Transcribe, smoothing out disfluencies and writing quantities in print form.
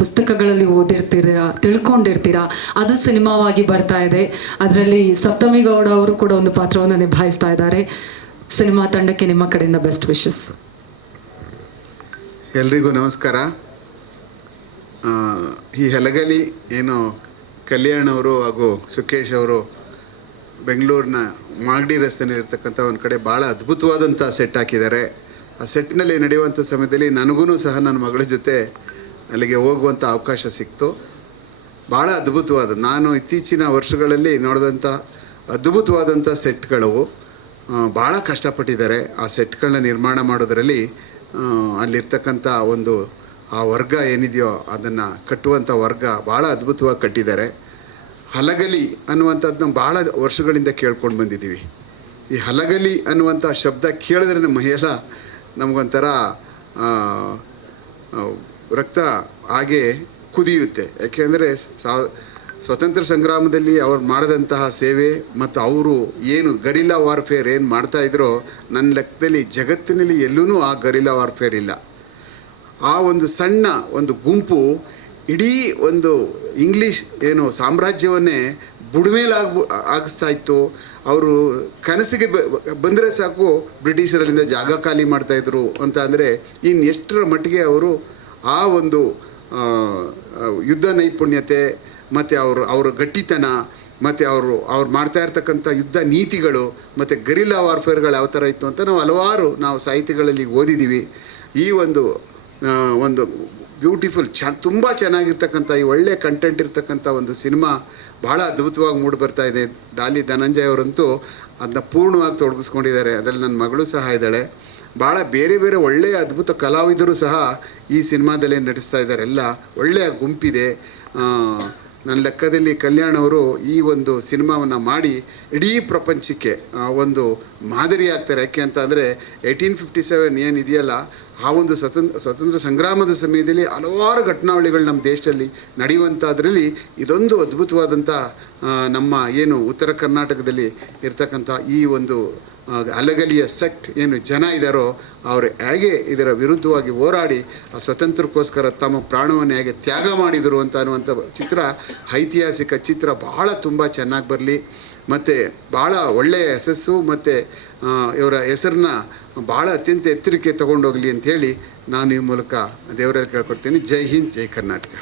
ಪುಸ್ತಕಗಳಲ್ಲಿ ಓದಿರ್ತೀರಾ, ತಿಳ್ಕೊಂಡಿರ್ತೀರಾ, ಅದು ಸಿನಿಮಾವಾಗಿ ಬರ್ತಾ ಇದೆ. ಅದರಲ್ಲಿ ಸಪ್ತಮಿ ಗೌಡ ಅವರು ಕೂಡ ಒಂದು ಪಾತ್ರವನ್ನು ನಿಭಾಯಿಸ್ತಾ ಇದ್ದಾರೆ. ಸಿನಿಮಾ ತಂಡಕ್ಕೆ ನಿಮ್ಮ ಕಡೆಯಿಂದ ಬೆಸ್ಟ್ ವಿಶಸ್. ಎಲ್ರಿಗೂ ನಮಸ್ಕಾರ. ಈ ಹಲಗಲಿ ಏನು ಕಲ್ಯಾಣ್ ಅವರು ಹಾಗೂ ಸುಖೇಶ್ ಅವರು ಬೆಂಗಳೂರಿನ ಮಾಗಡಿ ರಸ್ತೆಯಲ್ಲಿರ್ತಕ್ಕಂಥ ಒಂದು ಕಡೆ ಭಾಳ ಅದ್ಭುತವಾದಂಥ ಸೆಟ್ ಹಾಕಿದ್ದಾರೆ. ಆ ಸೆಟ್ನಲ್ಲಿ ನಡೆಯುವಂಥ ಸಮಯದಲ್ಲಿ ನನಗೂ ಸಹ ನನ್ನ ಮಗಳ ಜೊತೆ ಅಲ್ಲಿಗೆ ಹೋಗುವಂಥ ಅವಕಾಶ ಸಿಕ್ತು. ಭಾಳ ಅದ್ಭುತವಾದ, ನಾನು ಇತ್ತೀಚಿನ ವರ್ಷಗಳಲ್ಲಿ ನೋಡಿದಂಥ ಅದ್ಭುತವಾದಂಥ ಸೆಟ್ಗಳು. ಭಾಳ ಕಷ್ಟಪಟ್ಟಿದ್ದಾರೆ ಆ ಸೆಟ್ಗಳನ್ನ ನಿರ್ಮಾಣ ಮಾಡೋದರಲ್ಲಿ. ಅಲ್ಲಿರ್ತಕ್ಕಂಥ ಒಂದು ಆ ವರ್ಗ ಏನಿದೆಯೋ ಅದನ್ನು ಕಟ್ಟುವಂಥ ವರ್ಗ ಭಾಳ ಅದ್ಭುತವಾಗಿ ಕಟ್ಟಿದ್ದಾರೆ. ಹಲಗಲಿ ಅನ್ನುವಂಥದ್ದನ್ನ ಭಾಳ ವರ್ಷಗಳಿಂದ ಕೇಳ್ಕೊಂಡು ಬಂದಿದ್ದೀವಿ. ಈ ಹಲಗಲಿ ಅನ್ನುವಂಥ ಶಬ್ದ ಕೇಳಿದ್ರೆ ನಮ್ಮ ಮೈಯೆಲ್ಲ ನಮಗೊಂಥರ ರಕ್ತ ಹಾಗೆ ಕುದಿಯುತ್ತೆ. ಯಾಕೆಂದರೆ ಸ್ವತಂತ್ರ ಸಂಗ್ರಾಮದಲ್ಲಿ ಅವ್ರು ಮಾಡಿದಂತಹ ಸೇವೆ ಮತ್ತು ಅವರು ಏನು ಗರಿಲ್ಲಾ ವಾರ್ಫೇರ್ ಏನು ಮಾಡ್ತಾಯಿದ್ರೋ, ನನ್ನ ಲೆಕ್ಕದಲ್ಲಿ ಜಗತ್ತಿನಲ್ಲಿ ಎಲ್ಲೂ ಆ ಗರಿಲ್ಲಾ ವಾರ್ಫೇರ್ ಇಲ್ಲ. ಆ ಒಂದು ಸಣ್ಣ ಒಂದು ಗುಂಪು ಇಡೀ ಒಂದು ಇಂಗ್ಲೀಷ್ ಏನು ಸಾಮ್ರಾಜ್ಯವನ್ನೇ ಆಗಿಸ್ತಾ ಇತ್ತು. ಅವರು ಕನಸಿಗೆ ಬಂದರೆ ಸಾಕು ಬ್ರಿಟಿಷರಲ್ಲಿಂದ ಜಾಗ ಖಾಲಿ ಮಾಡ್ತಾಯಿದ್ರು ಅಂತ ಅಂದರೆ ಇನ್ನು ಎಷ್ಟರ ಮಟ್ಟಿಗೆ ಅವರು ಆ ಒಂದು ಯುದ್ಧ ನೈಪುಣ್ಯತೆ ಮತ್ತು ಅವ್ರ ಗಟ್ಟಿತನ ಮತ್ತು ಅವ್ರು ಮಾಡ್ತಾ ಇರ್ತಕ್ಕಂಥ ಯುದ್ಧ ನೀತಿಗಳು ಮತ್ತು ಗರಿಲ್ಲಾ ವಾರ್ಫೇರ್ಗಳು ಯಾವ ಥರ ಇತ್ತು ಅಂತ ನಾವು ಸಾಹಿತ್ಯಗಳಲ್ಲಿ ಓದಿದ್ದೀವಿ. ಈ ಒಂದು ಬ್ಯೂಟಿಫುಲ್ ತುಂಬ ಚೆನ್ನಾಗಿರ್ತಕ್ಕಂಥ ಈ ಒಳ್ಳೆಯ ಕಂಟೆಂಟ್ ಇರ್ತಕ್ಕಂಥ ಒಂದು ಸಿನಿಮಾ ಭಾಳ ಅದ್ಭುತವಾಗಿ ಮೂಡಿ ಬರ್ತಾ ಇದೆ. ಡಾಲಿ ಧನಂಜಯ ಅವರಂತೂ ಅದನ್ನ ಪೂರ್ಣವಾಗಿ ತೊಡಗಿಸ್ಕೊಂಡಿದ್ದಾರೆ. ಅದರಲ್ಲಿ ನನ್ನ ಮಗಳು ಸಹ ಇದ್ದಾಳೆ. ಭಾಳ ಬೇರೆ ಬೇರೆ ಒಳ್ಳೆಯ ಅದ್ಭುತ ಕಲಾವಿದರು ಸಹ ಈ ಸಿನಿಮಾದಲ್ಲೇ ನಟಿಸ್ತಾ ಇದ್ದಾರೆ. ಎಲ್ಲ ಒಳ್ಳೆಯ ಗುಂಪಿದೆ. ನನ್ನ ಲೆಕ್ಕದಲ್ಲಿ ಕಲ್ಯಾಣ್ ಅವರು ಈ ಒಂದು ಸಿನಿಮಾವನ್ನು ಮಾಡಿ ಇಡೀ ಪ್ರಪಂಚಕ್ಕೆ ಒಂದು ಮಾದರಿ ಆಗ್ತಾರೆ. ಯಾಕೆ ಅಂತ ಅಂದರೆ 1857 ಏನಿದೆಯಲ್ಲ, ಆ ಒಂದು ಸ್ವತಂತ್ರ ಸಂಗ್ರಾಮದ ಸಮಯದಲ್ಲಿ ಹಲವಾರು ಘಟನಾವಳಿಗಳು ನಮ್ಮ ದೇಶದಲ್ಲಿ ನಡೆಯುವಂಥದ್ರಲ್ಲಿ ಇದೊಂದು ಅದ್ಭುತವಾದಂಥ ನಮ್ಮ ಏನು ಉತ್ತರ ಕರ್ನಾಟಕದಲ್ಲಿ ಇರ್ತಕ್ಕಂಥ ಈ ಒಂದು ಹಲಗಲಿಯ ಸೆಕ್ಟ್ ಏನು ಜನ ಇದ್ದಾರೋ ಅವರು ಹೇಗೆ ಇದರ ವಿರುದ್ಧವಾಗಿ ಹೋರಾಡಿ ಆ ಸ್ವತಂತ್ರಕ್ಕೋಸ್ಕರ ತಮ್ಮ ಪ್ರಾಣವನ್ನು ಹೇಗೆ ತ್ಯಾಗ ಮಾಡಿದರು ಅನ್ನುವಂಥ ಚಿತ್ರ, ಐತಿಹಾಸಿಕ ಚಿತ್ರ ಭಾಳ ತುಂಬ ಚೆನ್ನಾಗಿ ಬರಲಿ ಮತ್ತು ಭಾಳ ಒಳ್ಳೆಯ ಯಶಸ್ಸು ಮತ್ತು ಇವರ ಹೆಸರನ್ನ ಭಾಳ ಅತ್ಯಂತ ಎತ್ತರಕ್ಕೆ ತೊಗೊಂಡೋಗಲಿ ಅಂಥೇಳಿ ನಾನು ಈ ಮೂಲಕ ದೇವರಲ್ಲಿ ಕೇಳ್ಕೊಡ್ತೀನಿ. ಜೈ ಹಿಂದ್, ಜೈ ಕರ್ನಾಟಕ.